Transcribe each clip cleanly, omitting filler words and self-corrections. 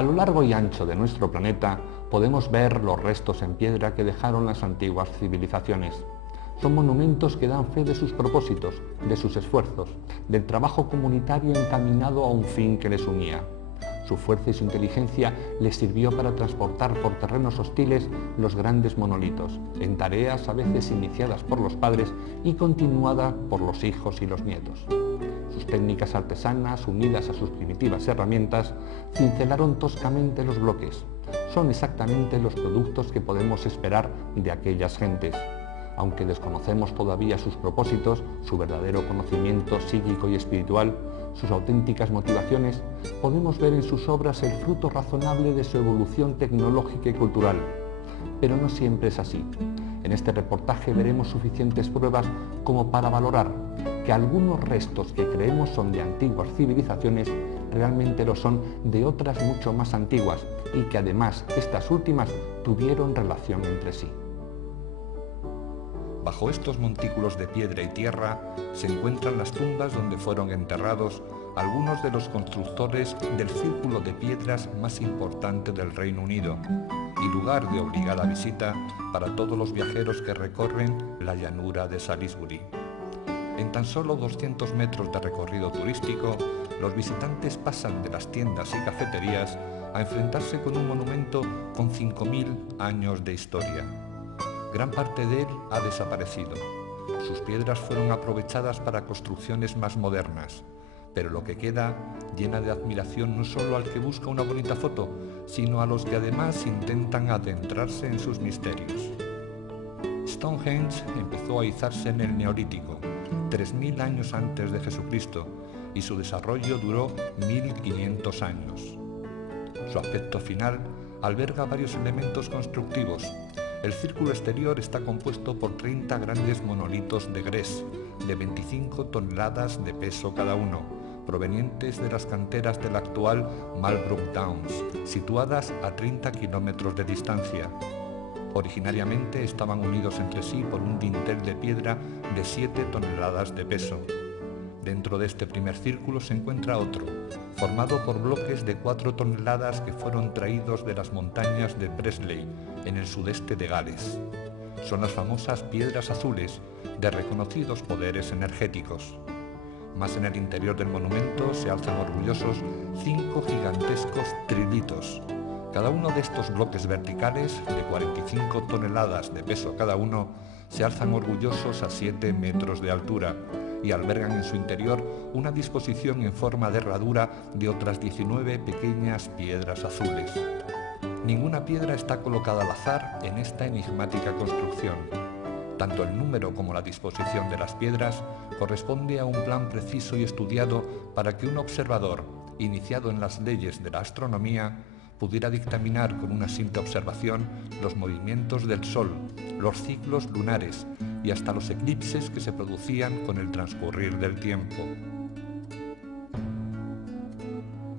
A lo largo y ancho de nuestro planeta podemos ver los restos en piedra que dejaron las antiguas civilizaciones. Son monumentos que dan fe de sus propósitos, de sus esfuerzos, del trabajo comunitario encaminado a un fin que les unía. Su fuerza y su inteligencia les sirvió para transportar por terrenos hostiles los grandes monolitos, en tareas a veces iniciadas por los padres y continuadas por los hijos y los nietos. Sus técnicas artesanas, unidas a sus primitivas herramientas, cincelaron toscamente los bloques. Son exactamente los productos que podemos esperar de aquellas gentes. Aunque desconocemos todavía sus propósitos, su verdadero conocimiento psíquico y espiritual, sus auténticas motivaciones, podemos ver en sus obras el fruto razonable de su evolución tecnológica y cultural. Pero no siempre es así. En este reportaje veremos suficientes pruebas como para valorar que algunos restos que creemos son de antiguas civilizaciones realmente lo son de otras mucho más antiguas y que además estas últimas tuvieron relación entre sí. Bajo estos montículos de piedra y tierra se encuentran las tumbas donde fueron enterrados algunos de los constructores del círculo de piedras más importante del Reino Unido y lugar de obligada visita para todos los viajeros que recorren la llanura de Salisbury. En tan solo 200 metros de recorrido turístico, los visitantes pasan de las tiendas y cafeterías a enfrentarse con un monumento con 5.000 años de historia. Gran parte de él ha desaparecido. Sus piedras fueron aprovechadas para construcciones más modernas, pero lo que queda llena de admiración no solo al que busca una bonita foto, sino a los que además intentan adentrarse en sus misterios. Stonehenge empezó a izarse en el Neolítico, 3.000 años antes de Jesucristo, y su desarrollo duró 1.500 años. Su aspecto final alberga varios elementos constructivos. El círculo exterior está compuesto por 30 grandes monolitos de gres, de 25 toneladas de peso cada uno, provenientes de las canteras del actual Malbrook Downs, situadas a 30 kilómetros de distancia. Originariamente estaban unidos entre sí por un dintel de piedra de 7 toneladas de peso. Dentro de este primer círculo se encuentra otro, formado por bloques de 4 toneladas que fueron traídos de las montañas de Bresley, en el sudeste de Gales. Son las famosas piedras azules, de reconocidos poderes energéticos. Más en el interior del monumento se alzan orgullosos 5 gigantescos trilitos. Cada uno de estos bloques verticales, de 45 toneladas de peso cada uno, se alzan orgullosos a 7 metros de altura y albergan en su interior una disposición en forma de herradura de otras 19 pequeñas piedras azules. Ninguna piedra está colocada al azar en esta enigmática construcción. Tanto el número como la disposición de las piedras corresponde a un plan preciso y estudiado para que un observador, iniciado en las leyes de la astronomía, pudiera dictaminar con una simple observación los movimientos del Sol, los ciclos lunares y hasta los eclipses que se producían con el transcurrir del tiempo.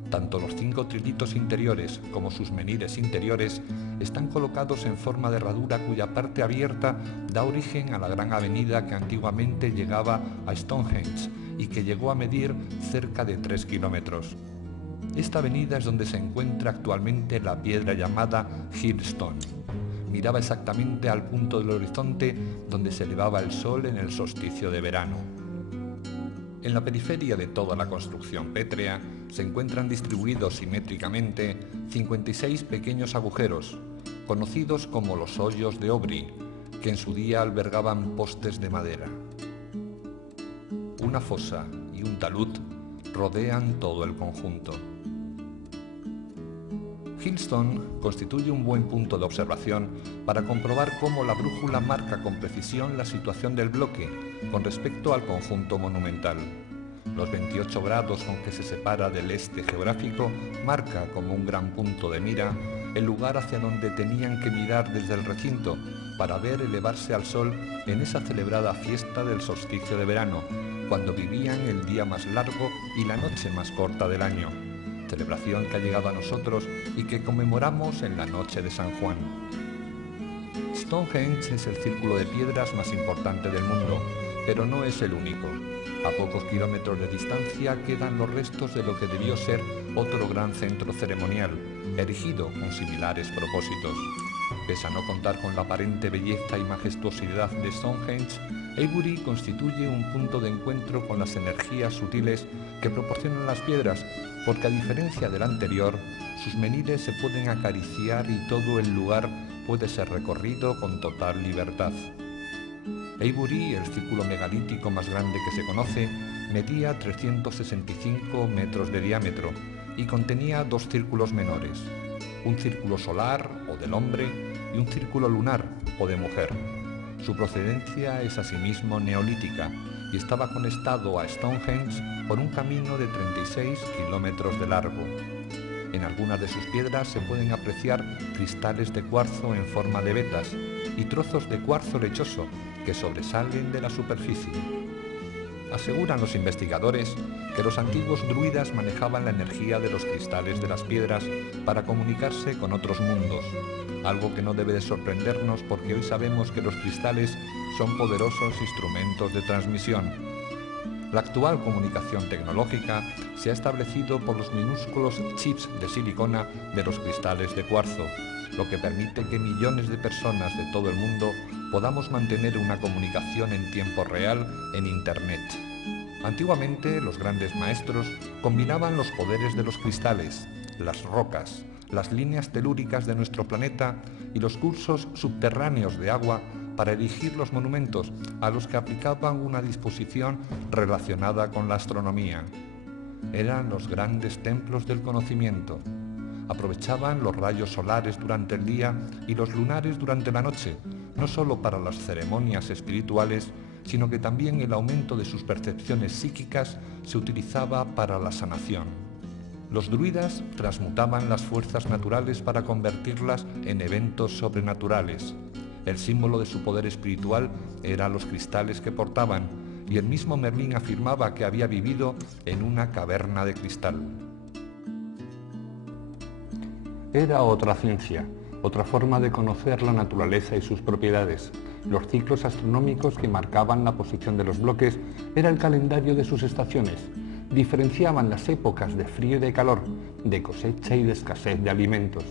Tanto los 5 trilitos interiores como sus menires interiores están colocados en forma de herradura cuya parte abierta da origen a la gran avenida que antiguamente llegaba a Stonehenge y que llegó a medir cerca de 3 kilómetros. Esta avenida es donde se encuentra actualmente la piedra llamada Hillstone. Miraba exactamente al punto del horizonte donde se elevaba el sol en el solsticio de verano. En la periferia de toda la construcción pétrea se encuentran distribuidos simétricamente 56 pequeños agujeros, conocidos como los hoyos de Aubrey, que en su día albergaban postes de madera. Una fosa y un talud rodean todo el conjunto. Hillstone constituye un buen punto de observación para comprobar cómo la brújula marca con precisión la situación del bloque con respecto al conjunto monumental. Los 28 grados con que se separa del este geográfico marca como un gran punto de mira el lugar hacia donde tenían que mirar desde el recinto para ver elevarse al sol en esa celebrada fiesta del solsticio de verano, cuando vivían el día más largo y la noche más corta del año, celebración que ha llegado a nosotros y que conmemoramos en la noche de San Juan. Stonehenge es el círculo de piedras más importante del mundo, pero no es el único. A pocos kilómetros de distancia quedan los restos de lo que debió ser otro gran centro ceremonial, erigido con similares propósitos. Pese a no contar con la aparente belleza y majestuosidad de Stonehenge, Avebury constituye un punto de encuentro con las energías sutiles que proporcionan las piedras, porque a diferencia del anterior, sus menires se pueden acariciar y todo el lugar puede ser recorrido con total libertad. Avebury, el círculo megalítico más grande que se conoce, medía 365 metros de diámetro y contenía dos círculos menores, un círculo solar o del hombre y un círculo lunar o de mujer. Su procedencia es asimismo neolítica y estaba conectado a Stonehenge por un camino de 36 kilómetros de largo. En algunas de sus piedras se pueden apreciar cristales de cuarzo en forma de vetas y trozos de cuarzo lechoso que sobresalen de la superficie. Aseguran los investigadores que los antiguos druidas manejaban la energía de los cristales de las piedras para comunicarse con otros mundos, algo que no debe de sorprendernos porque hoy sabemos que los cristales son poderosos instrumentos de transmisión. La actual comunicación tecnológica se ha establecido por los minúsculos chips de silicona de los cristales de cuarzo, lo que permite que millones de personas de todo el mundo podamos mantener una comunicación en tiempo real en Internet. Antiguamente, los grandes maestros combinaban los poderes de los cristales, las rocas, las líneas telúricas de nuestro planeta y los cursos subterráneos de agua para erigir los monumentos a los que aplicaban una disposición relacionada con la astronomía. Eran los grandes templos del conocimiento. Aprovechaban los rayos solares durante el día y los lunares durante la noche, no solo para las ceremonias espirituales, sino que también el aumento de sus percepciones psíquicas se utilizaba para la sanación. Los druidas transmutaban las fuerzas naturales para convertirlas en eventos sobrenaturales. El símbolo de su poder espiritual eran los cristales que portaban, y el mismo Merlín afirmaba que había vivido en una caverna de cristal. Era otra ciencia, otra forma de conocer la naturaleza y sus propiedades. Los ciclos astronómicos que marcaban la posición de los bloques era el calendario de sus estaciones. Diferenciaban las épocas de frío y de calor, de cosecha y de escasez de alimentos.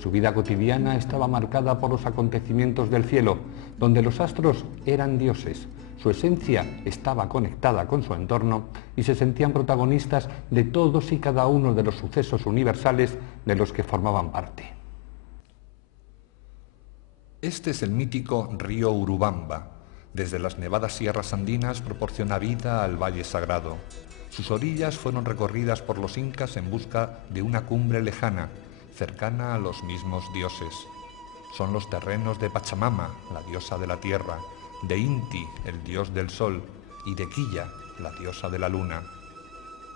Su vida cotidiana estaba marcada por los acontecimientos del cielo, donde los astros eran dioses. Su esencia estaba conectada con su entorno y se sentían protagonistas de todos y cada uno de los sucesos universales de los que formaban parte. Este es el mítico río Urubamba. Desde las nevadas sierras andinas proporciona vida al Valle Sagrado. Sus orillas fueron recorridas por los incas en busca de una cumbre lejana, cercana a los mismos dioses. Son los terrenos de Pachamama, la diosa de la tierra, de Inti, el dios del sol, y de Quilla, la diosa de la luna.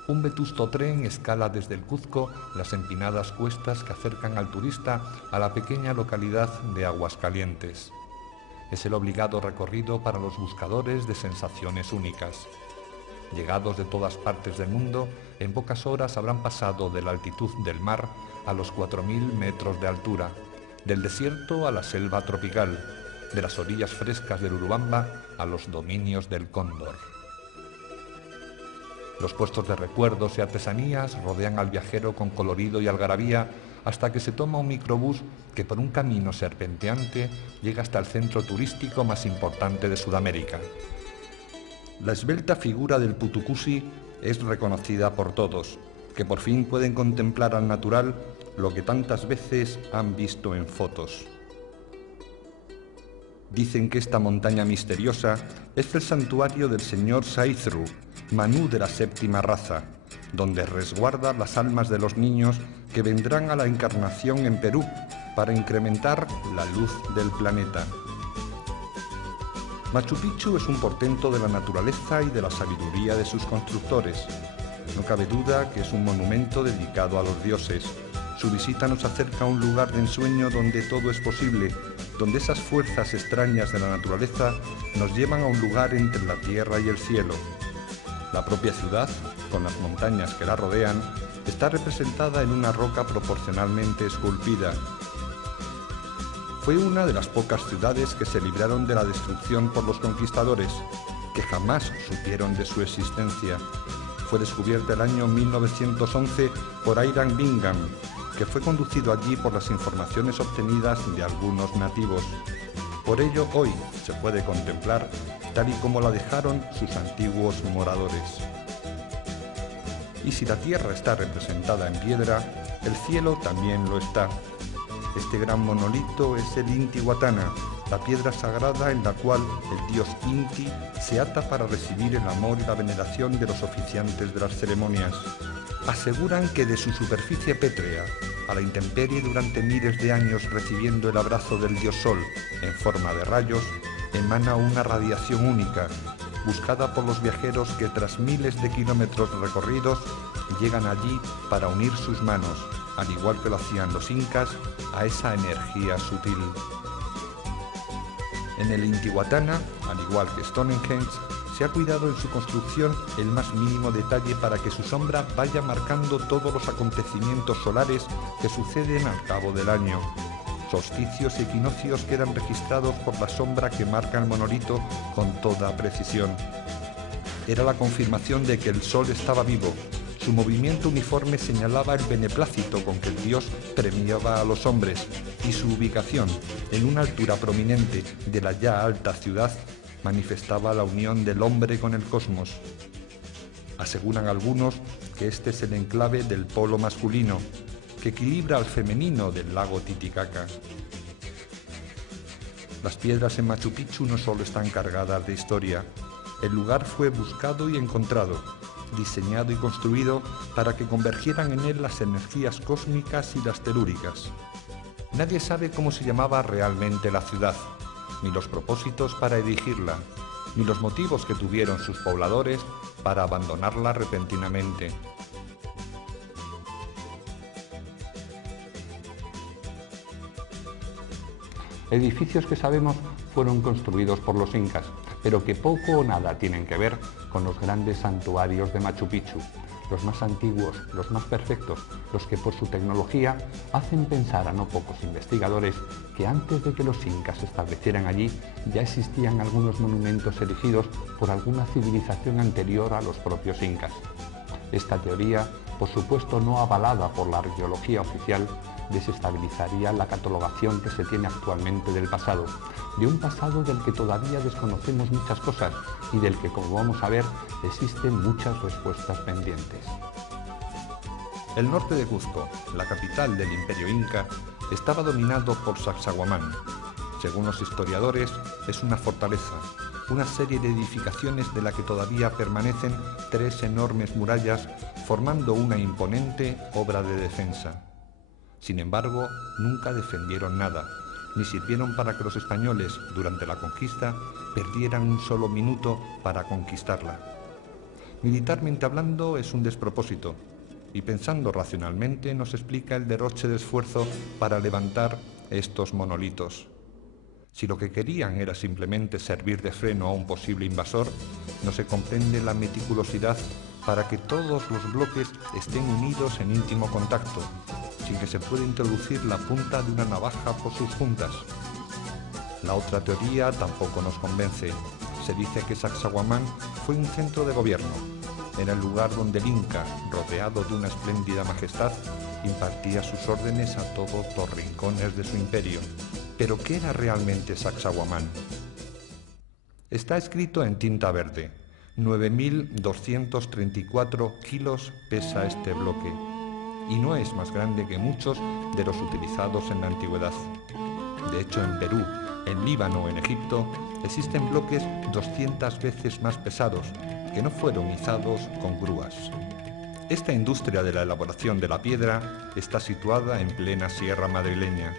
Un vetusto tren escala desde el Cuzco las empinadas cuestas que acercan al turista a la pequeña localidad de Aguascalientes. Es el obligado recorrido para los buscadores de sensaciones únicas. Llegados de todas partes del mundo, en pocas horas habrán pasado de la altitud del mar a los 4.000 metros de altura, del desierto a la selva tropical, de las orillas frescas del Urubamba a los dominios del Cóndor. Los puestos de recuerdos y artesanías rodean al viajero con colorido y algarabía hasta que se toma un microbús que por un camino serpenteante llega hasta el centro turístico más importante de Sudamérica. La esbelta figura del Putucusi es reconocida por todos, que por fin pueden contemplar al natural lo que tantas veces han visto en fotos. Dicen que esta montaña misteriosa es el santuario del señor Saizru, Manú de la séptima raza, donde resguarda las almas de los niños que vendrán a la encarnación en Perú para incrementar la luz del planeta. Machu Picchu es un portento de la naturaleza y de la sabiduría de sus constructores. No cabe duda que es un monumento dedicado a los dioses. Su visita nos acerca a un lugar de ensueño donde todo es posible, donde esas fuerzas extrañas de la naturaleza nos llevan a un lugar entre la tierra y el cielo. La propia ciudad, con las montañas que la rodean, está representada en una roca proporcionalmente esculpida. Fue una de las pocas ciudades que se libraron de la destrucción por los conquistadores, que jamás supieron de su existencia. Fue descubierta el año 1911 por Hiram Bingham, que fue conducido allí por las informaciones obtenidas de algunos nativos. Por ello, hoy se puede contemplar tal y como la dejaron sus antiguos moradores. Y si la tierra está representada en piedra, el cielo también lo está. Este gran monolito es el Intihuatana, la piedra sagrada en la cual el dios Inti se ata para recibir el amor y la veneración de los oficiantes de las ceremonias. Aseguran que de su superficie pétrea, a la intemperie durante miles de años recibiendo el abrazo del dios Sol en forma de rayos, emana una radiación única, buscada por los viajeros que tras miles de kilómetros recorridos llegan allí para unir sus manos, al igual que lo hacían los incas, a esa energía sutil. En el Intihuatana, al igual que Stonehenge, se ha cuidado en su construcción el más mínimo detalle para que su sombra vaya marcando todos los acontecimientos solares que suceden al cabo del año. Solsticios y equinoccios quedan registrados por la sombra que marca el monolito con toda precisión. Era la confirmación de que el sol estaba vivo. Su movimiento uniforme señalaba el beneplácito con que el dios premiaba a los hombres, y su ubicación, en una altura prominente de la ya alta ciudad, manifestaba la unión del hombre con el cosmos. Aseguran algunos que este es el enclave del polo masculino, que equilibra al femenino del lago Titicaca. Las piedras en Machu Picchu no solo están cargadas de historia. El lugar fue buscado y encontrado, diseñado y construido para que convergieran en él las energías cósmicas y las telúricas. Nadie sabe cómo se llamaba realmente la ciudad, ni los propósitos para erigirla, ni los motivos que tuvieron sus pobladores para abandonarla repentinamente. Edificios que sabemos fueron construidos por los incas, pero que poco o nada tienen que ver con los grandes santuarios de Machu Picchu, los más antiguos, los más perfectos, los que por su tecnología hacen pensar a no pocos investigadores que antes de que los incas se establecieran allí ya existían algunos monumentos erigidos por alguna civilización anterior a los propios incas. Esta teoría, por supuesto no avalada por la arqueología oficial, desestabilizaría la catalogación que se tiene actualmente del pasado, de un pasado del que todavía desconocemos muchas cosas y del que, como vamos a ver, existen muchas respuestas pendientes. El norte de Cuzco, la capital del Imperio Inca, estaba dominado por Sacsayhuamán. Según los historiadores, es una fortaleza, una serie de edificaciones de la que todavía permanecen 3 enormes murallas formando una imponente obra de defensa. Sin embargo, nunca defendieron nada, ni sirvieron para que los españoles, durante la conquista, perdieran un solo minuto para conquistarla. Militarmente hablando, es un despropósito, y pensando racionalmente nos explica el derroche de esfuerzo para levantar estos monolitos. Si lo que querían era simplemente servir de freno a un posible invasor, no se comprende la meticulosidad para que todos los bloques estén unidos en íntimo contacto, sin que se pueda introducir la punta de una navaja por sus juntas. La otra teoría tampoco nos convence. Se dice que Sacsayhuamán fue un centro de gobierno. Era el lugar donde el Inca, rodeado de una espléndida majestad, impartía sus órdenes a todos los rincones de su imperio. ¿Pero qué era realmente Sacsayhuamán? Está escrito en tinta verde. 9.234 kilos pesa este bloque, y no es más grande que muchos de los utilizados en la antigüedad. De hecho, en Perú, en Líbano o en Egipto existen bloques 200 veces más pesados que no fueron izados con grúas. Esta industria de la elaboración de la piedra está situada en plena sierra madrileña.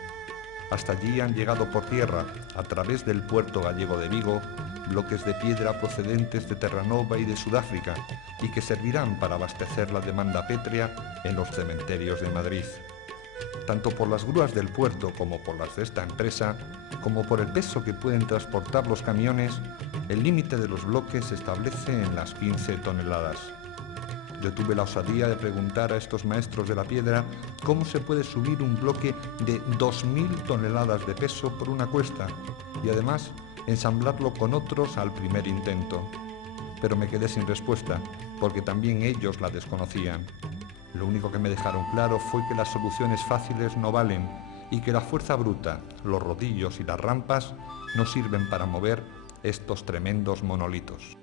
Hasta allí han llegado por tierra, a través del puerto gallego de Vigo, bloques de piedra procedentes de Terranova y de Sudáfrica y que servirán para abastecer la demanda pétrea en los cementerios de Madrid. Tanto por las grúas del puerto como por las de esta empresa, como por el peso que pueden transportar los camiones, el límite de los bloques se establece en las 15 toneladas. Yo tuve la osadía de preguntar a estos maestros de la piedra cómo se puede subir un bloque de 2.000 toneladas de peso por una cuesta y además ensamblarlo con otros al primer intento. pero me quedé sin respuesta, porque también ellos la desconocían. Lo único que me dejaron claro fue que las soluciones fáciles no valen y que la fuerza bruta, los rodillos y las rampas no sirven para mover estos tremendos monolitos.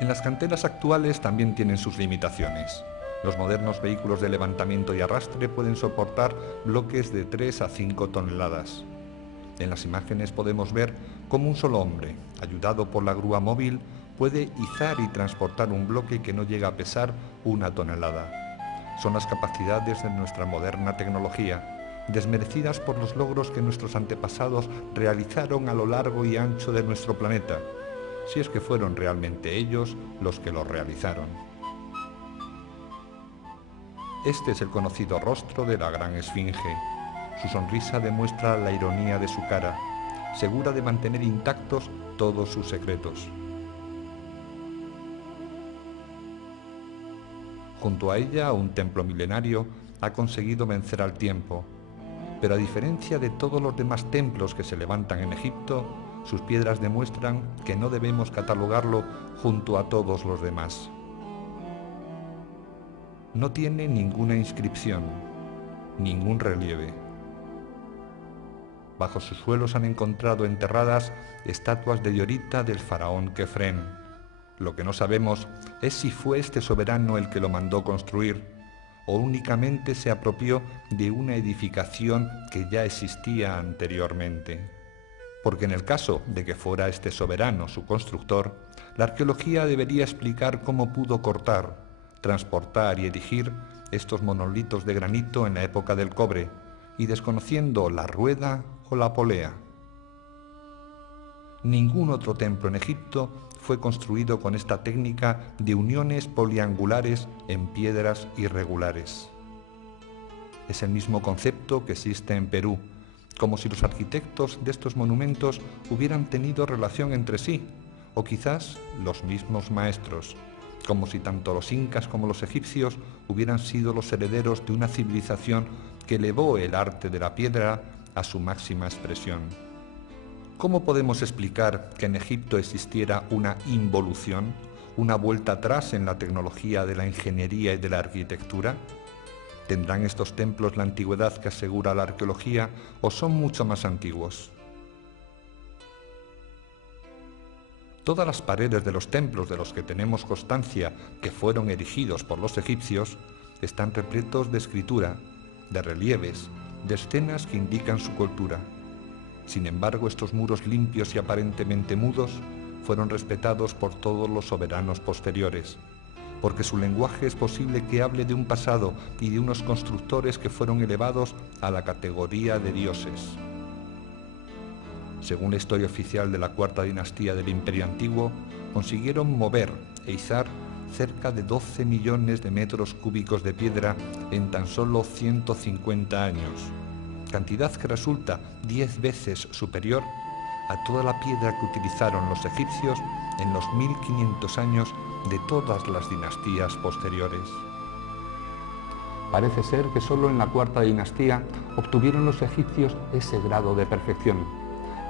En las canteras actuales también tienen sus limitaciones. Los modernos vehículos de levantamiento y arrastre pueden soportar bloques de 3 a 5 toneladas. En las imágenes podemos ver cómo un solo hombre, ayudado por la grúa móvil, puede izar y transportar un bloque que no llega a pesar 1 tonelada. Son las capacidades de nuestra moderna tecnología, desmerecidas por los logros que nuestros antepasados realizaron a lo largo y ancho de nuestro planeta, si es que fueron realmente ellos los que lo realizaron. Este es el conocido rostro de la gran esfinge. Su sonrisa demuestra la ironía de su cara, segura de mantener intactos todos sus secretos. Junto a ella, un templo milenario ha conseguido vencer al tiempo, pero a diferencia de todos los demás templos que se levantan en Egipto, sus piedras demuestran que no debemos catalogarlo junto a todos los demás. No tiene ninguna inscripción, ningún relieve. Bajo sus suelos han encontrado enterradas estatuas de diorita del faraón Kefren. Lo que no sabemos es si fue este soberano el que lo mandó construir o únicamente se apropió de una edificación que ya existía anteriormente. Porque en el caso de que fuera este soberano su constructor, la arqueología debería explicar cómo pudo cortar, transportar y erigir estos monolitos de granito en la época del cobre, y desconociendo la rueda o la polea. Ningún otro templo en Egipto fue construido con esta técnica de uniones poliangulares en piedras irregulares. Es el mismo concepto que existe en Perú, como si los arquitectos de estos monumentos hubieran tenido relación entre sí, o quizás los mismos maestros, como si tanto los incas como los egipcios hubieran sido los herederos de una civilización que elevó el arte de la piedra a su máxima expresión. ¿Cómo podemos explicar que en Egipto existiera una involución, una vuelta atrás en la tecnología de la ingeniería y de la arquitectura? ¿Tendrán estos templos la antigüedad que asegura la arqueología o son mucho más antiguos? Todas las paredes de los templos de los que tenemos constancia que fueron erigidos por los egipcios están repletos de escritura, de relieves, de escenas que indican su cultura. Sin embargo, estos muros limpios y aparentemente mudos fueron respetados por todos los soberanos posteriores, porque su lenguaje es posible que hable de un pasado y de unos constructores que fueron elevados a la categoría de dioses. Según la historia oficial de la cuarta dinastía del Imperio Antiguo, consiguieron mover e izar cerca de 12 millones de metros cúbicos de piedra en tan solo 150 años, cantidad que resulta 10 veces superior a toda la piedra que utilizaron los egipcios en los 1500 años de todas las dinastías posteriores. Parece ser que solo en la cuarta dinastía obtuvieron los egipcios ese grado de perfección.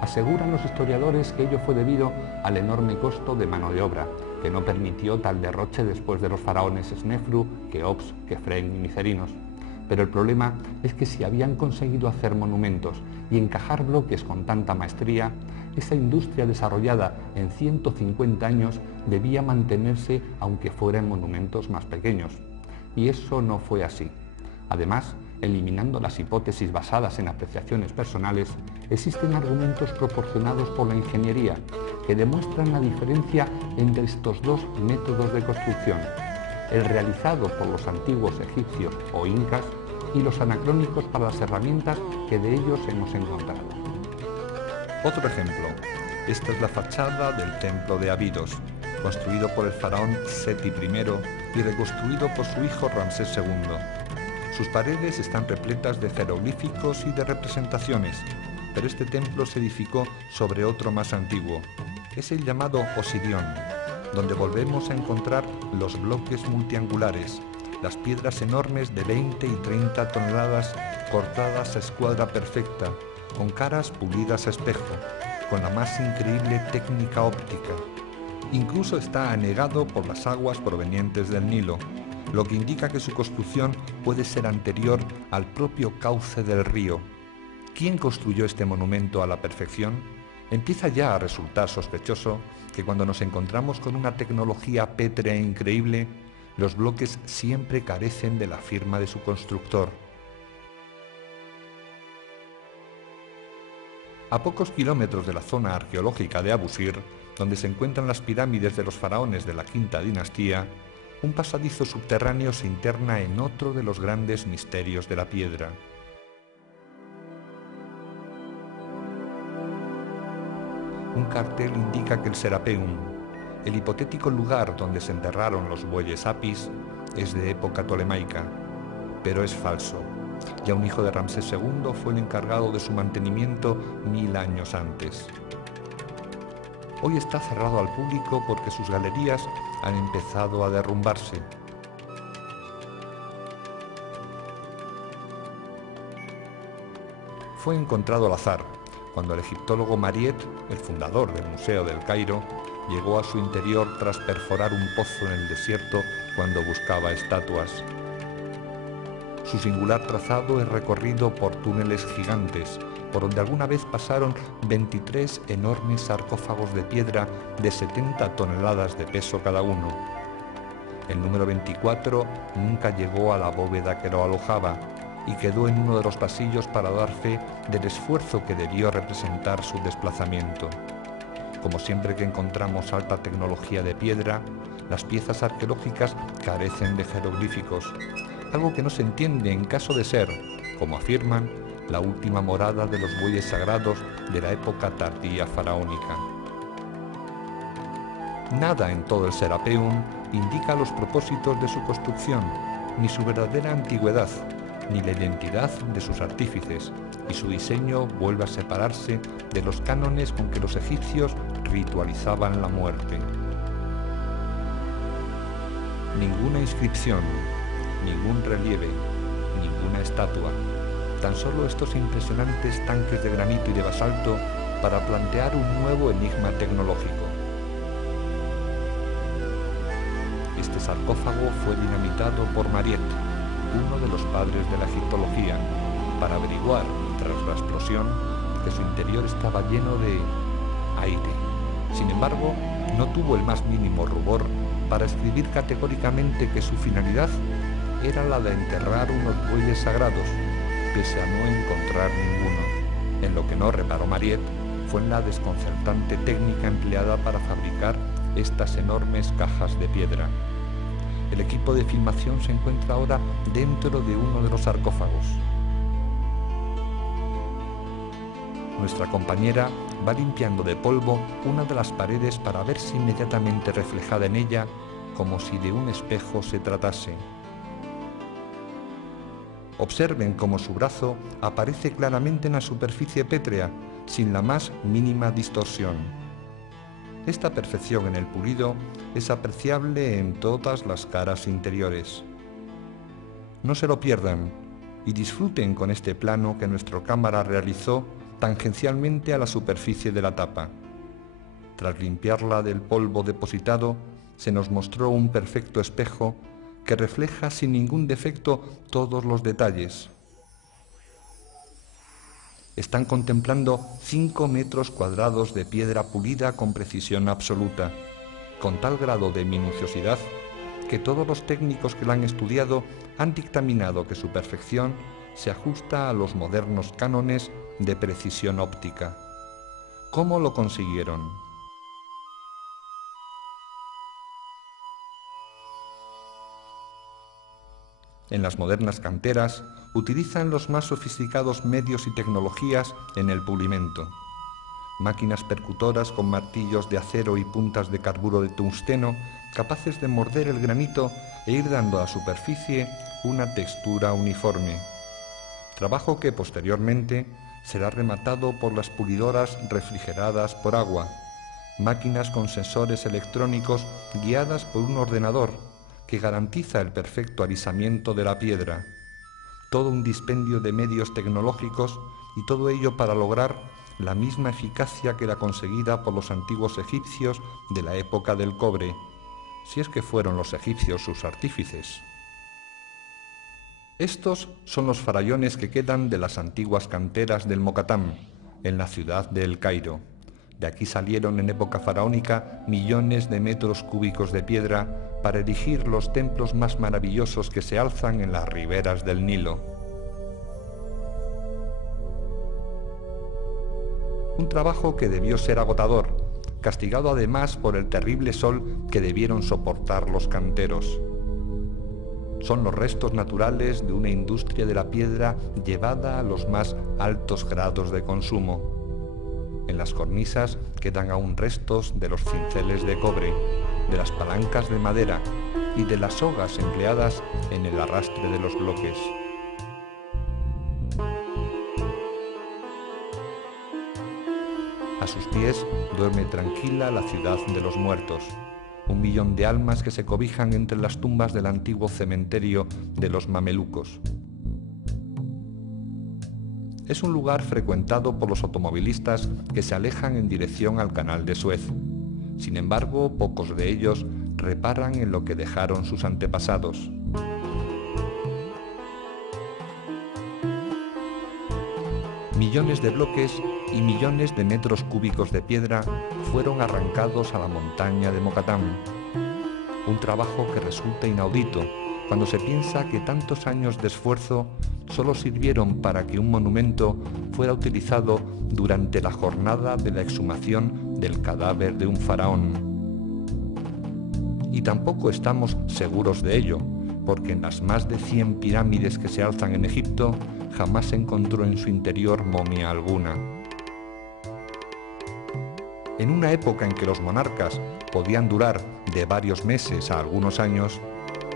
Aseguran los historiadores que ello fue debido al enorme costo de mano de obra, que no permitió tal derroche después de los faraones Snefru, Keops, Kefren y Micerinos. Pero el problema es que si habían conseguido hacer monumentos y encajar bloques con tanta maestría, esa industria desarrollada en 150 años debía mantenerse aunque fuera en monumentos más pequeños. Y eso no fue así. Además, eliminando las hipótesis basadas en apreciaciones personales, existen argumentos proporcionados por la ingeniería que demuestran la diferencia entre estos dos métodos de construcción: el realizado por los antiguos egipcios o incas y los anacrónicos para las herramientas que de ellos hemos encontrado. Otro ejemplo. Esta es la fachada del templo de Abidos, construido por el faraón Seti I y reconstruido por su hijo Ramsés II. Sus paredes están repletas de jeroglíficos y de representaciones, pero este templo se edificó sobre otro más antiguo. Es el llamado Osirión, donde volvemos a encontrar los bloques multiangulares, las piedras enormes de 20 y 30 toneladas cortadas a escuadra perfecta, con caras pulidas a espejo, con la más increíble técnica óptica, Incluso está anegado por las aguas provenientes del Nilo, lo que indica que su construcción puede ser anterior al propio cauce del río. ¿Quién construyó este monumento a la perfección? Empieza ya a resultar sospechoso que cuando nos encontramos con una tecnología pétrea e increíble, los bloques siempre carecen de la firma de su constructor. A pocos kilómetros de la zona arqueológica de Abusir, donde se encuentran las pirámides de los faraones de la quinta dinastía, un pasadizo subterráneo se interna en otro de los grandes misterios de la piedra. Un cartel indica que el Serapeum, el hipotético lugar donde se enterraron los bueyes Apis, es de época tolemaica, pero es falso. Ya un hijo de Ramsés II fue el encargado de su mantenimiento 1000 años antes. Hoy está cerrado al público porque sus galerías han empezado a derrumbarse. Fue encontrado al azar, cuando el egiptólogo Mariette, el fundador del Museo del Cairo, llegó a su interior tras perforar un pozo en el desierto cuando buscaba estatuas. Su singular trazado es recorrido por túneles gigantes, por donde alguna vez pasaron 23 enormes sarcófagos de piedra de 70 toneladas de peso cada uno. El número 24 nunca llegó a la bóveda que lo alojaba y quedó en uno de los pasillos para dar fe del esfuerzo que debió representar su desplazamiento. Como siempre que encontramos alta tecnología de piedra, las piezas arqueológicas carecen de jeroglíficos, algo que no se entiende en caso de ser, como afirman, la última morada de los bueyes sagrados de la época tardía faraónica. Nada en todo el Serapeum indica los propósitos de su construcción, ni su verdadera antigüedad, ni la identidad de sus artífices, y su diseño vuelve a separarse de los cánones con que los egipcios ritualizaban la muerte. Ninguna inscripción, ningún relieve, ninguna estatua, tan solo estos impresionantes tanques de granito y de basalto para plantear un nuevo enigma tecnológico. Este sarcófago fue dinamitado por Mariette, uno de los padres de la egiptología, para averiguar, tras la explosión, que su interior estaba lleno de aire. Sin embargo, no tuvo el más mínimo rubor para escribir categóricamente que su finalidad era la de enterrar unos bueyes sagrados, pese a no encontrar ninguno. En lo que no reparó Mariette fue en la desconcertante técnica empleada para fabricar estas enormes cajas de piedra. El equipo de filmación se encuentra ahora dentro de uno de los sarcófagos. Nuestra compañera va limpiando de polvo una de las paredes para verse inmediatamente reflejada en ella, como si de un espejo se tratase. Observen cómo su brazo aparece claramente en la superficie pétrea, sin la más mínima distorsión. Esta perfección en el pulido es apreciable en todas las caras interiores. No se lo pierdan y disfruten con este plano que nuestra cámara realizó tangencialmente a la superficie de la tapa. Tras limpiarla del polvo depositado, se nos mostró un perfecto espejo que refleja sin ningún defecto todos los detalles. Están contemplando 5 metros cuadrados de piedra pulida con precisión absoluta, con tal grado de minuciosidad que todos los técnicos que la han estudiado han dictaminado que su perfección se ajusta a los modernos cánones de precisión óptica. ¿Cómo lo consiguieron? En las modernas canteras utilizan los más sofisticados medios y tecnologías en el pulimento. Máquinas percutoras con martillos de acero y puntas de carburo de tungsteno capaces de morder el granito e ir dando a la superficie una textura uniforme. Trabajo que posteriormente será rematado por las pulidoras refrigeradas por agua, máquinas con sensores electrónicos guiadas por un ordenador que garantiza el perfecto alisamiento de la piedra. Todo un dispendio de medios tecnológicos y todo ello para lograr la misma eficacia que la conseguida por los antiguos egipcios de la época del cobre, si es que fueron los egipcios sus artífices. Estos son los farallones que quedan de las antiguas canteras del Mokattam, en la ciudad de El Cairo. De aquí salieron en época faraónica millones de metros cúbicos de piedra para erigir los templos más maravillosos que se alzan en las riberas del Nilo. Un trabajo que debió ser agotador, castigado además por el terrible sol que debieron soportar los canteros. Son los restos naturales de una industria de la piedra llevada a los más altos grados de consumo. En las cornisas quedan aún restos de los cinceles de cobre, de las palancas de madera y de las sogas empleadas en el arrastre de los bloques. A sus pies duerme tranquila la ciudad de los muertos, 1 millón de almas que se cobijan entre las tumbas del antiguo cementerio de los mamelucos. Es un lugar frecuentado por los automovilistas que se alejan en dirección al canal de Suez. Sin embargo, pocos de ellos reparan en lo que dejaron sus antepasados. Millones de bloques y millones de metros cúbicos de piedra fueron arrancados a la montaña de Mokattam. Un trabajo que resulta inaudito cuando se piensa que tantos años de esfuerzo solo sirvieron para que un monumento fuera utilizado durante la jornada de la exhumación del cadáver de un faraón. Y tampoco estamos seguros de ello, porque en las más de 100 pirámides que se alzan en Egipto jamás se encontró en su interior momia alguna. En una época en que los monarcas podían durar de varios meses a algunos años,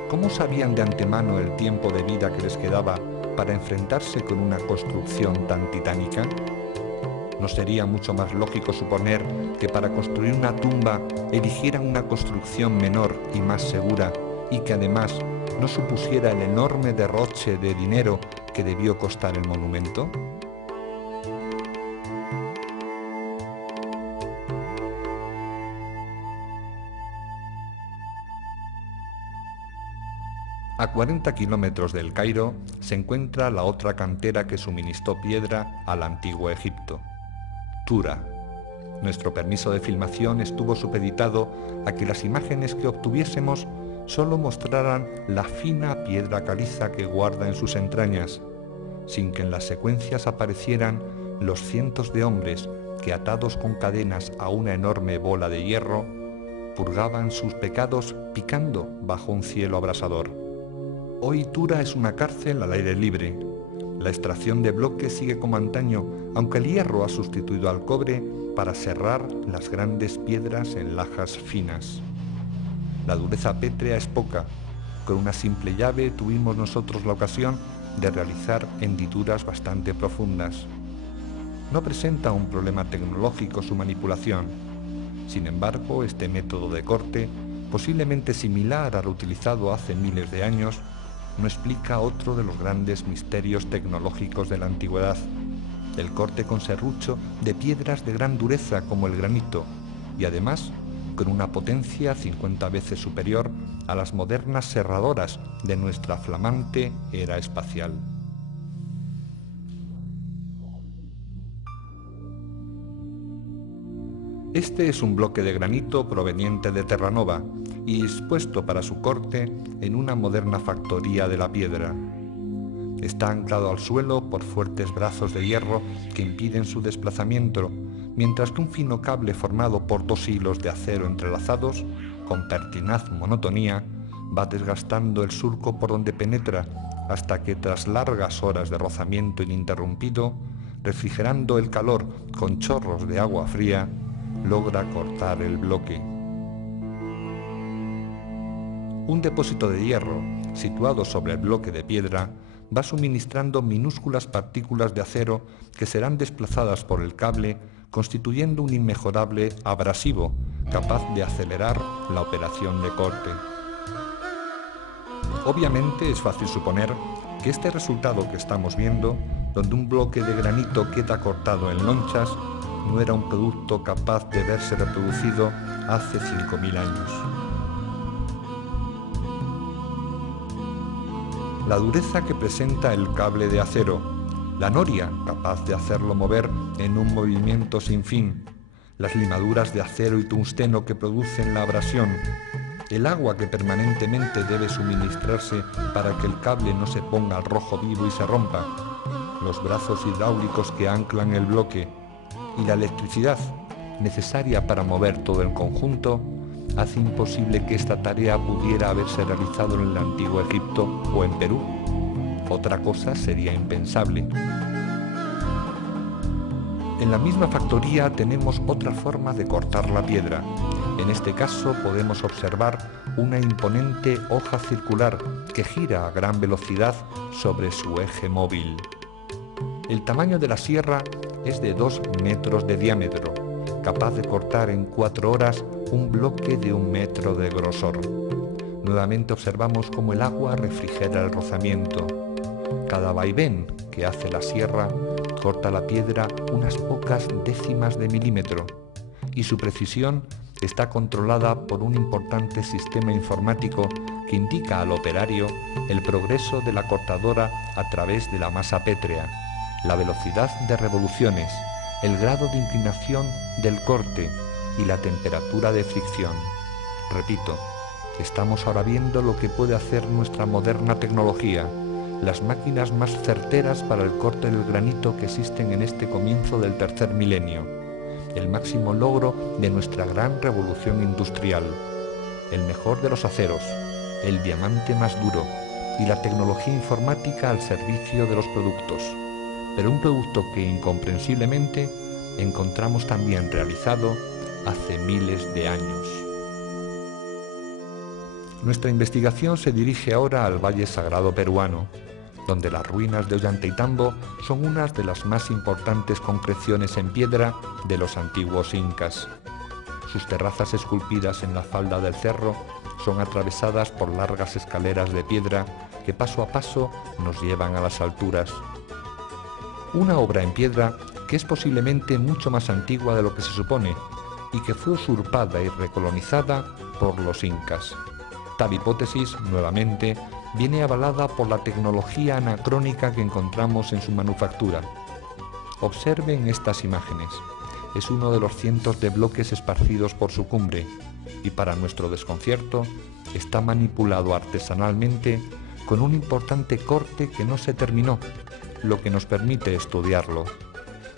¿cómo sabían de antemano el tiempo de vida que les quedaba para enfrentarse con una construcción tan titánica? ¿No sería mucho más lógico suponer que para construir una tumba eligieran una construcción menor y más segura y que además no supusiera el enorme derroche de dinero que debió costar el monumento? A 40 kilómetros del Cairo se encuentra la otra cantera que suministró piedra al antiguo Egipto, Tura. Nuestro permiso de filmación estuvo supeditado a que las imágenes que obtuviésemos solo mostraran la fina piedra caliza que guarda en sus entrañas, sin que en las secuencias aparecieran los cientos de hombres que, atados con cadenas a una enorme bola de hierro, purgaban sus pecados picando bajo un cielo abrasador. Hoy Tura es una cárcel al aire libre. La extracción de bloques sigue como antaño, aunque el hierro ha sustituido al cobre para serrar las grandes piedras en lajas finas. La dureza pétrea es poca. Con una simple llave tuvimos nosotros la ocasión de realizar hendiduras bastante profundas. No presenta un problema tecnológico su manipulación. Sin embargo, este método de corte, posiblemente similar al utilizado hace miles de años, no explica otro de los grandes misterios tecnológicos de la antigüedad: el corte con serrucho de piedras de gran dureza como el granito, y además con una potencia 50 veces superior a las modernas serradoras de nuestra flamante era espacial. Este es un bloque de granito proveniente de Terranova y dispuesto para su corte en una moderna factoría de la piedra. Está anclado al suelo por fuertes brazos de hierro que impiden su desplazamiento, mientras que un fino cable formado por 2 hilos de acero entrelazados, con pertinaz monotonía, va desgastando el surco por donde penetra hasta que, tras largas horas de rozamiento ininterrumpido, refrigerando el calor con chorros de agua fría, logra cortar el bloque. Un depósito de hierro, situado sobre el bloque de piedra, va suministrando minúsculas partículas de acero que serán desplazadas por el cable, constituyendo un inmejorable abrasivo capaz de acelerar la operación de corte. Obviamente es fácil suponer que este resultado que estamos viendo, donde un bloque de granito queda cortado en lonchas, no era un producto capaz de verse reproducido hace 5.000 años. La dureza que presenta el cable de acero, la noria capaz de hacerlo mover en un movimiento sin fin, las limaduras de acero y tungsteno que producen la abrasión, el agua que permanentemente debe suministrarse para que el cable no se ponga al rojo vivo y se rompa, los brazos hidráulicos que anclan el bloque y la electricidad necesaria para mover todo el conjunto hace imposible que esta tarea pudiera haberse realizado en el antiguo Egipto o en Perú. Otra cosa sería impensable. En la misma factoría tenemos otra forma de cortar la piedra. En este caso podemos observar una imponente hoja circular que gira a gran velocidad sobre su eje móvil. El tamaño de la sierra es de 2 metros de diámetro, capaz de cortar en 4 horas un bloque de 1 metro de grosor. Nuevamente observamos cómo el agua refrigera el rozamiento. Cada vaivén que hace la sierra corta la piedra unas pocas décimas de milímetro y su precisión está controlada por un importante sistema informático que indica al operario el progreso de la cortadora a través de la masa pétrea, la velocidad de revoluciones, el grado de inclinación del corte y la temperatura de fricción. Repito, estamos ahora viendo lo que puede hacer nuestra moderna tecnología, las máquinas más certeras para el corte del granito que existen en este comienzo del tercer milenio, el máximo logro de nuestra gran revolución industrial, el mejor de los aceros, el diamante más duro y la tecnología informática al servicio de los productos, pero un producto que incomprensiblemente encontramos también realizado hace miles de años. Nuestra investigación se dirige ahora al Valle Sagrado peruano, donde las ruinas de Ollantaytambo son unas de las más importantes concreciones en piedra de los antiguos incas. Sus terrazas esculpidas en la falda del cerro son atravesadas por largas escaleras de piedra que paso a paso nos llevan a las alturas. Una obra en piedra que es posiblemente mucho más antigua de lo que se supone y que fue usurpada y recolonizada por los incas. Tal hipótesis, nuevamente, viene avalada por la tecnología anacrónica que encontramos en su manufactura. Observen estas imágenes. Es uno de los cientos de bloques esparcidos por su cumbre y, para nuestro desconcierto, está manipulado artesanalmente con un importante corte que no se terminó, lo que nos permite estudiarlo.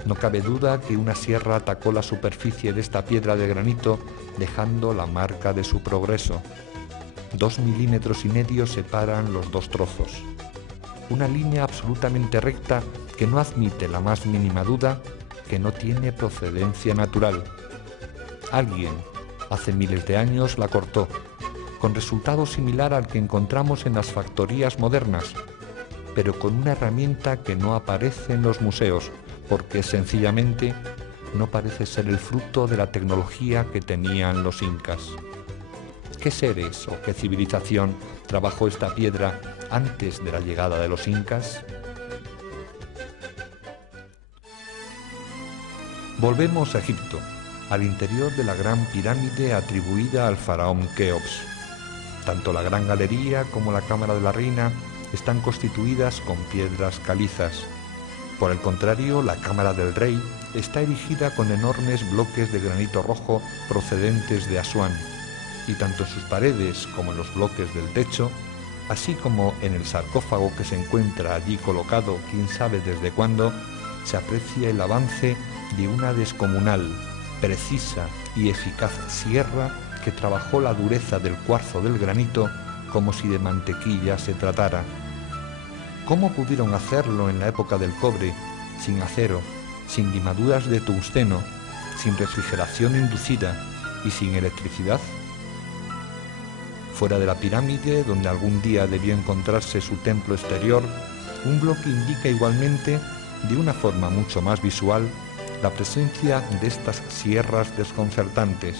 No cabe duda que una sierra atacó la superficie de esta piedra de granito dejando la marca de su progreso. 2,5 milímetros separan los dos trozos. Una línea absolutamente recta que no admite la más mínima duda que no tiene procedencia natural. Alguien, hace miles de años, la cortó, con resultado similar al que encontramos en las factorías modernas, pero con una herramienta que no aparece en los museos, porque sencillamente no parece ser el fruto de la tecnología que tenían los incas. ¿Qué seres o qué civilización trabajó esta piedra antes de la llegada de los incas? Volvemos a Egipto, al interior de la gran pirámide atribuida al faraón Keops. Tanto la gran galería como la cámara de la reina están constituidas con piedras calizas. Por el contrario, la cámara del rey está erigida con enormes bloques de granito rojo procedentes de Asuán, y tanto en sus paredes como en los bloques del techo, así como en el sarcófago que se encuentra allí colocado quién sabe desde cuándo, se aprecia el avance de una descomunal, precisa y eficaz sierra que trabajó la dureza del cuarzo del granito como si de mantequilla se tratara. ¿Cómo pudieron hacerlo en la época del cobre, sin acero, sin limaduras de tungsteno, sin refrigeración inducida y sin electricidad? Fuera de la pirámide, donde algún día debió encontrarse su templo exterior, un bloque indica igualmente, de una forma mucho más visual, la presencia de estas sierras desconcertantes.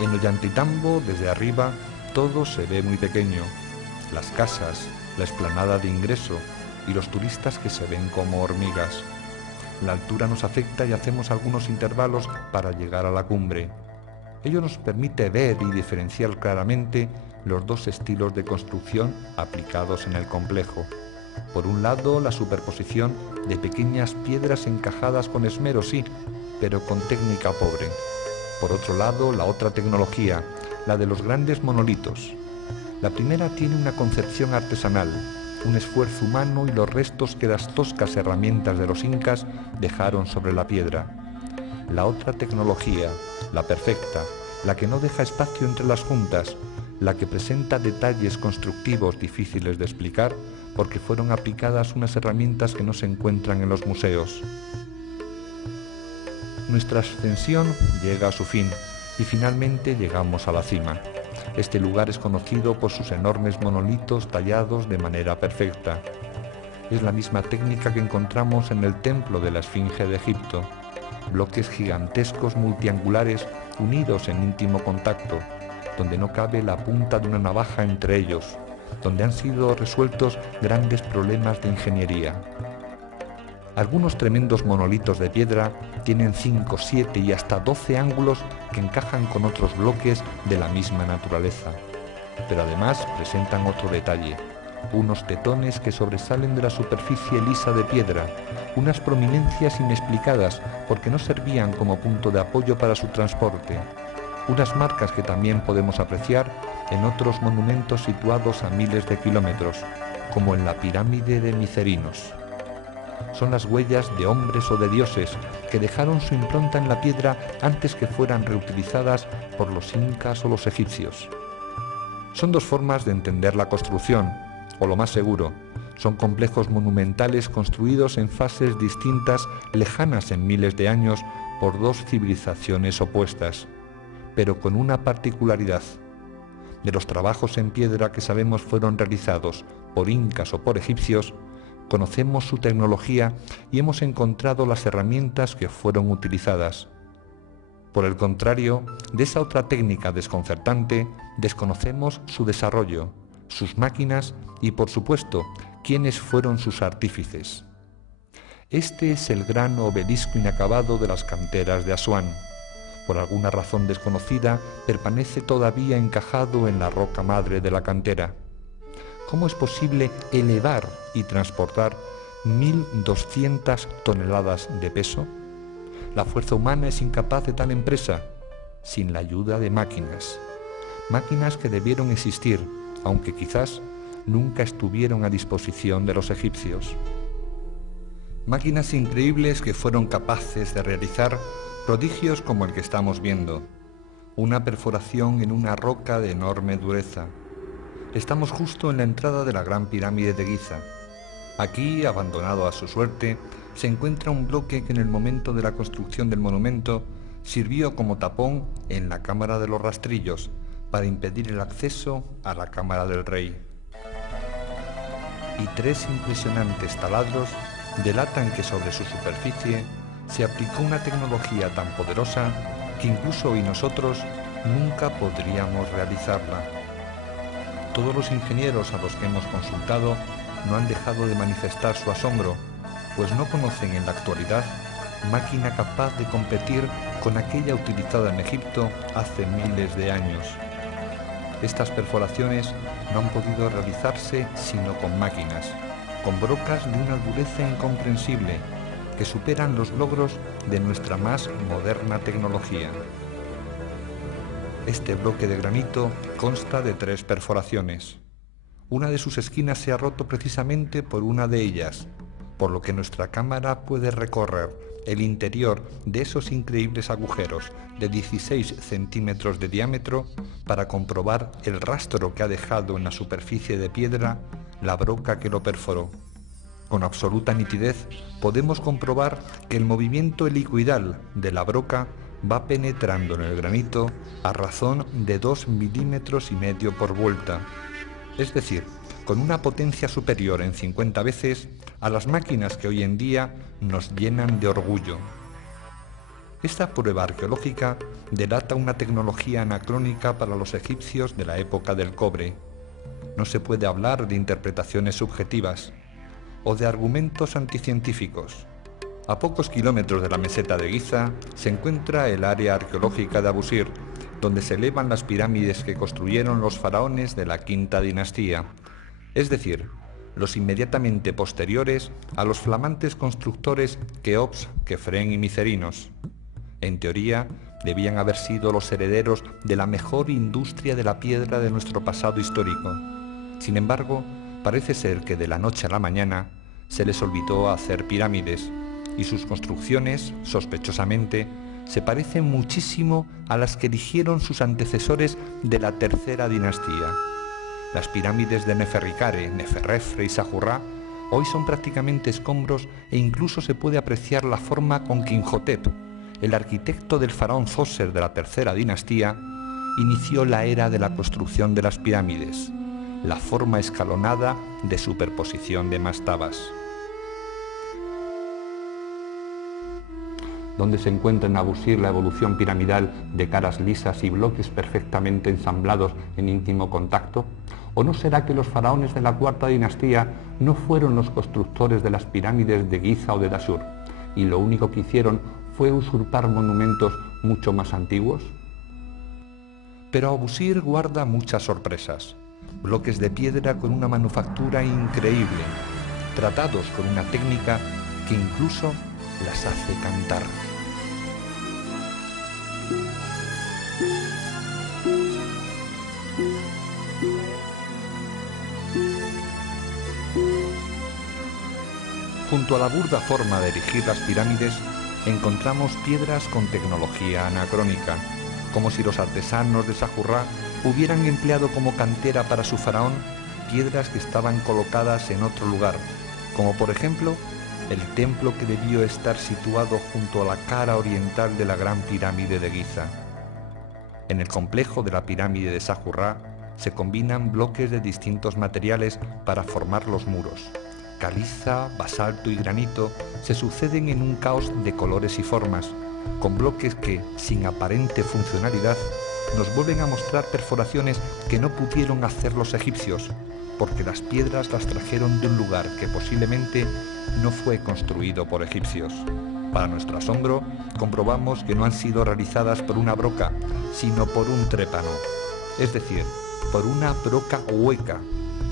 En Ollantaytambo, desde arriba, todo se ve muy pequeño. Las casas, la explanada de ingreso y los turistas que se ven como hormigas. La altura nos afecta y hacemos algunos intervalos para llegar a la cumbre. Ello nos permite ver y diferenciar claramente los dos estilos de construcción aplicados en el complejo. Por un lado, la superposición de pequeñas piedras encajadas con esmero, sí, pero con técnica pobre. Por otro lado, la otra tecnología, la de los grandes monolitos. La primera tiene una concepción artesanal, un esfuerzo humano y los restos que las toscas herramientas de los incas dejaron sobre la piedra. La otra tecnología, la perfecta, la que no deja espacio entre las juntas, la que presenta detalles constructivos difíciles de explicar porque fueron aplicadas unas herramientas que no se encuentran en los museos. Nuestra ascensión llega a su fin y finalmente llegamos a la cima. Este lugar es conocido por sus enormes monolitos tallados de manera perfecta. Es la misma técnica que encontramos en el templo de la Esfinge de Egipto. Bloques gigantescos multiangulares unidos en íntimo contacto, donde no cabe la punta de una navaja entre ellos, donde han sido resueltos grandes problemas de ingeniería. Algunos tremendos monolitos de piedra tienen 5, 7 y hasta 12 ángulos que encajan con otros bloques de la misma naturaleza. Pero además presentan otro detalle, unos tetones que sobresalen de la superficie lisa de piedra, unas prominencias inexplicadas porque no servían como punto de apoyo para su transporte, unas marcas que también podemos apreciar en otros monumentos situados a miles de kilómetros, como en la pirámide de Micerinos. Son las huellas de hombres o de dioses que dejaron su impronta en la piedra antes que fueran reutilizadas por los incas o los egipcios. Son dos formas de entender la construcción, o lo más seguro, son complejos monumentales construidos en fases distintas, lejanas en miles de años, por dos civilizaciones opuestas, pero con una particularidad. De los trabajos en piedra que sabemos fueron realizados por incas o por egipcios, conocemos su tecnología y hemos encontrado las herramientas que fueron utilizadas. Por el contrario, de esa otra técnica desconcertante, desconocemos su desarrollo, sus máquinas y, por supuesto, quiénes fueron sus artífices. Este es el gran obelisco inacabado de las canteras de Asuán. Por alguna razón desconocida, permanece todavía encajado en la roca madre de la cantera. ¿Cómo es posible elevar y transportar 1.200 toneladas de peso? La fuerza humana es incapaz de tal empresa, sin la ayuda de máquinas. Máquinas que debieron existir, aunque quizás nunca estuvieron a disposición de los egipcios. Máquinas increíbles que fueron capaces de realizar prodigios como el que estamos viendo, una perforación en una roca de enorme dureza. Estamos justo en la entrada de la Gran Pirámide de Giza. Aquí, abandonado a su suerte, se encuentra un bloque que en el momento de la construcción del monumento sirvió como tapón en la Cámara de los Rastrillos para impedir el acceso a la Cámara del Rey. Y 3 impresionantes taladros delatan que sobre su superficie se aplicó una tecnología tan poderosa que incluso hoy nosotros nunca podríamos realizarla. Todos los ingenieros a los que hemos consultado no han dejado de manifestar su asombro, pues no conocen en la actualidad máquina capaz de competir con aquella utilizada en Egipto hace miles de años. Estas perforaciones no han podido realizarse sino con máquinas, con brocas de una dureza incomprensible, que superan los logros de nuestra más moderna tecnología. Este bloque de granito consta de 3 perforaciones. Una de sus esquinas se ha roto precisamente por una de ellas, por lo que nuestra cámara puede recorrer el interior de esos increíbles agujeros de 16 centímetros de diámetro para comprobar el rastro que ha dejado en la superficie de piedra la broca que lo perforó. Con absoluta nitidez podemos comprobar que el movimiento helicoidal de la broca va penetrando en el granito a razón de 2,5 milímetros por vuelta, es decir, con una potencia superior en 50 veces a las máquinas que hoy en día nos llenan de orgullo. Esta prueba arqueológica delata una tecnología anacrónica para los egipcios de la época del cobre. No se puede hablar de interpretaciones subjetivas o de argumentos anticientíficos. A pocos kilómetros de la meseta de Giza se encuentra el área arqueológica de Abusir, donde se elevan las pirámides que construyeron los faraones de la quinta dinastía, es decir, los inmediatamente posteriores a los flamantes constructores Keops, Kefren y Micerinos. En teoría, debían haber sido los herederos de la mejor industria de la piedra de nuestro pasado histórico. Sin embargo, parece ser que de la noche a la mañana se les olvidó hacer pirámides, y sus construcciones, sospechosamente, se parecen muchísimo a las que erigieron sus antecesores de la tercera dinastía. Las pirámides de Neferrikare, Neferrefre y Sajurrá hoy son prácticamente escombros e incluso se puede apreciar la forma con que Imhotep, el arquitecto del faraón Zoser de la tercera dinastía, inició la era de la construcción de las pirámides, la forma escalonada de superposición de mastabas. Donde se encuentra en Abusir la evolución piramidal de caras lisas y bloques perfectamente ensamblados en íntimo contacto? ¿O no será que los faraones de la cuarta dinastía no fueron los constructores de las pirámides de Giza o de Dashur, y lo único que hicieron fue usurpar monumentos mucho más antiguos? Pero Abusir guarda muchas sorpresas. Bloques de piedra con una manufactura increíble, tratados con una técnica que incluso las hace cantar. Junto a la burda forma de erigir las pirámides, encontramos piedras con tecnología anacrónica, como si los artesanos de Sajurrá hubieran empleado como cantera para su faraón piedras que estaban colocadas en otro lugar, como por ejemplo el templo que debió estar situado junto a la cara oriental de la gran pirámide de Giza. En el complejo de la pirámide de Sajurrá se combinan bloques de distintos materiales para formar los muros. Caliza, basalto y granito se suceden en un caos de colores y formas, con bloques que, sin aparente funcionalidad, nos vuelven a mostrar perforaciones que no pudieron hacer los egipcios, porque las piedras las trajeron de un lugar que posiblemente no fue construido por egipcios. Para nuestro asombro, comprobamos que no han sido realizadas por una broca, sino por un trépano, es decir, por una broca hueca,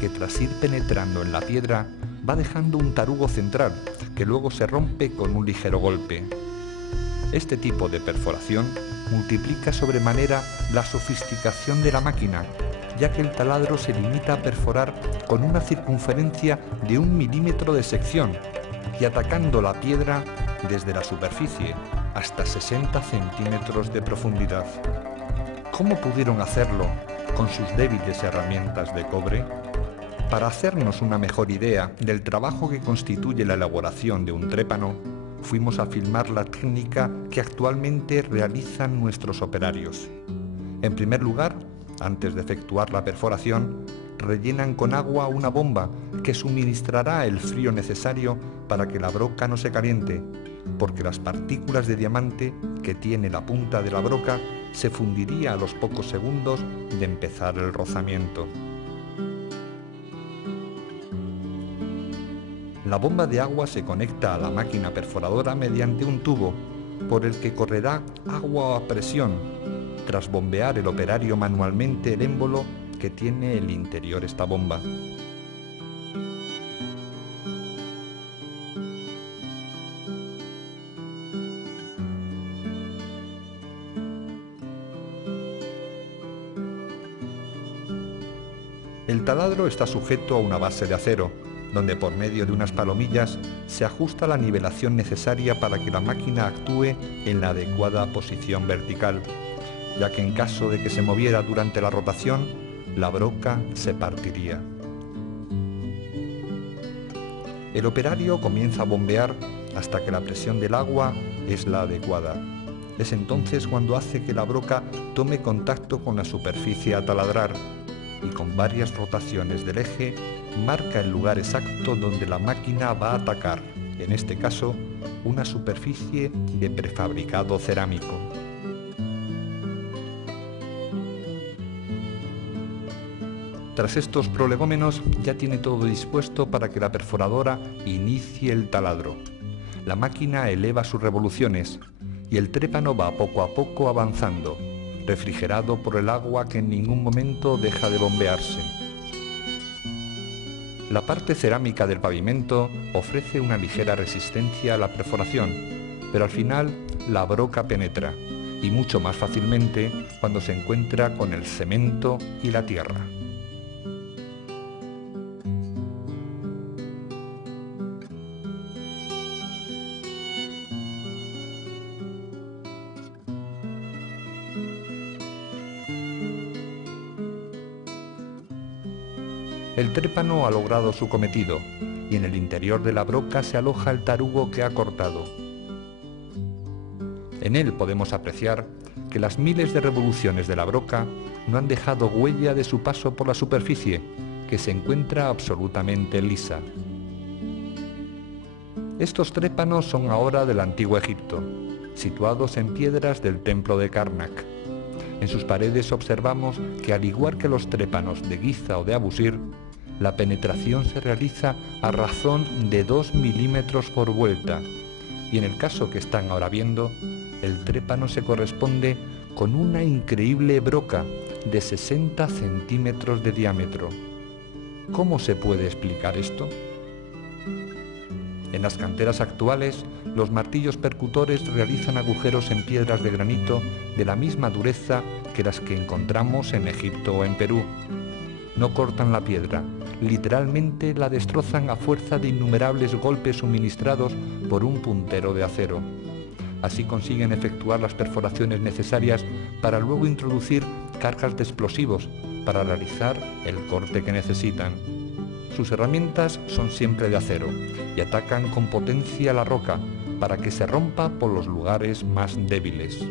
que tras ir penetrando en la piedra va dejando un tarugo central, que luego se rompe con un ligero golpe. Este tipo de perforación multiplica sobremanera la sofisticación de la máquina, ya que el taladro se limita a perforar con una circunferencia de 1 milímetro de sección y atacando la piedra desde la superficie hasta 60 centímetros de profundidad. ¿Cómo pudieron hacerlo con sus débiles herramientas de cobre? Para hacernos una mejor idea del trabajo que constituye la elaboración de un trépano, fuimos a filmar la técnica que actualmente realizan nuestros operarios. En primer lugar, antes de efectuar la perforación, rellenan con agua una bomba que suministrará el frío necesario para que la broca no se caliente, porque las partículas de diamante que tiene la punta de la broca se fundiría a los pocos segundos de empezar el rozamiento. La bomba de agua se conecta a la máquina perforadora mediante un tubo, por el que correrá agua a presión, tras bombear el operario manualmente el émbolo que tiene el interior esta bomba. El taladro está sujeto a una base de acero, donde por medio de unas palomillas se ajusta la nivelación necesaria para que la máquina actúe en la adecuada posición vertical, ya que en caso de que se moviera durante la rotación, la broca se partiría. El operario comienza a bombear hasta que la presión del agua es la adecuada. Es entonces cuando hace que la broca tome contacto con la superficie a taladrar y con varias rotaciones del eje marca el lugar exacto donde la máquina va a atacar, en este caso, una superficie de prefabricado cerámico. Tras estos prolegómenos ya tiene todo dispuesto para que la perforadora inicie el taladro. La máquina eleva sus revoluciones y el trépano va poco a poco avanzando, refrigerado por el agua que en ningún momento deja de bombearse. La parte cerámica del pavimento ofrece una ligera resistencia a la perforación, pero al final la broca penetra, y mucho más fácilmente cuando se encuentra con el cemento y la tierra. El trépano ha logrado su cometido y en el interior de la broca se aloja el tarugo que ha cortado. En él podemos apreciar que las miles de revoluciones de la broca no han dejado huella de su paso por la superficie, que se encuentra absolutamente lisa. Estos trépanos son ahora del Antiguo Egipto, situados en piedras del templo de Karnak. En sus paredes observamos que, al igual que los trépanos de Giza o de Abusir, la penetración se realiza a razón de 2 milímetros por vuelta, y en el caso que están ahora viendo, el trépano se corresponde con una increíble broca de 60 centímetros de diámetro. ¿Cómo se puede explicar esto? En las canteras actuales, los martillos percutores realizan agujeros en piedras de granito de la misma dureza que las que encontramos en Egipto o en Perú. No cortan la piedra, literalmente la destrozan a fuerza de innumerables golpes suministrados por un puntero de acero. Así consiguen efectuar las perforaciones necesarias para luego introducir cargas de explosivos para realizar el corte que necesitan. Sus herramientas son siempre de acero y atacan con potencia la roca para que se rompa por los lugares más débiles.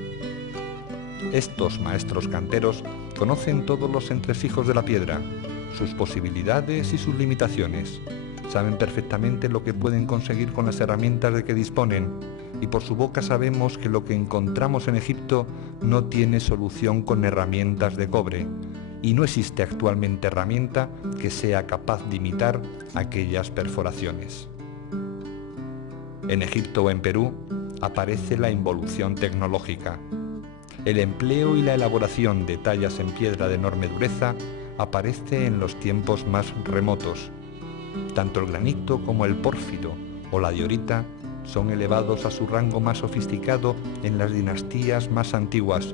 Estos maestros canteros conocen todos los entresijos de la piedra, sus posibilidades y sus limitaciones. Saben perfectamente lo que pueden conseguir con las herramientas de que disponen, y por su boca sabemos que lo que encontramos en Egipto no tiene solución con herramientas de cobre, y no existe actualmente herramienta que sea capaz de imitar aquellas perforaciones. En Egipto o en Perú aparece la involución tecnológica. El empleo y la elaboración de tallas en piedra de enorme dureza aparece en los tiempos más remotos. Tanto el granito como el pórfido o la diorita son elevados a su rango más sofisticado en las dinastías más antiguas,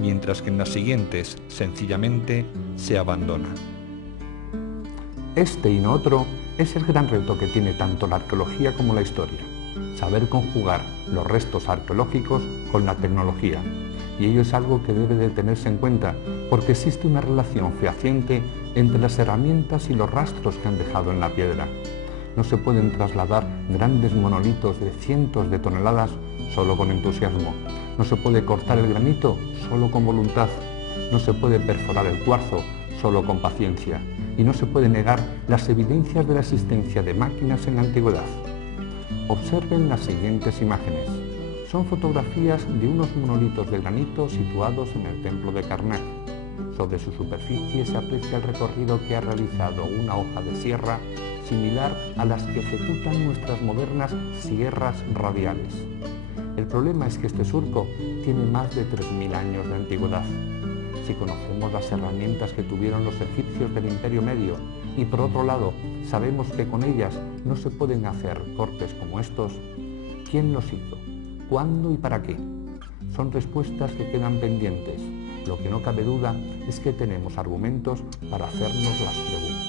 mientras que en las siguientes sencillamente se abandona. Este y no otro es el gran reto que tiene tanto la arqueología como la historia: saber conjugar los restos arqueológicos con la tecnología. Y ello es algo que debe de tenerse en cuenta, porque existe una relación fehaciente entre las herramientas y los rastros que han dejado en la piedra. No se pueden trasladar grandes monolitos de cientos de toneladas solo con entusiasmo. No se puede cortar el granito solo con voluntad. No se puede perforar el cuarzo solo con paciencia. Y no se puede negar las evidencias de la existencia de máquinas en la antigüedad. Observen las siguientes imágenes. Son fotografías de unos monolitos de granito situados en el templo de Karnak. Sobre su superficie se aprecia el recorrido que ha realizado una hoja de sierra similar a las que ejecutan nuestras modernas sierras radiales. El problema es que este surco tiene más de 3.000 años de antigüedad. Si conocemos las herramientas que tuvieron los egipcios del Imperio Medio y por otro lado sabemos que con ellas no se pueden hacer cortes como estos, ¿quién los hizo? ¿Cuándo y para qué? Son respuestas que quedan pendientes. Lo que no cabe duda es que tenemos argumentos para hacernos las preguntas.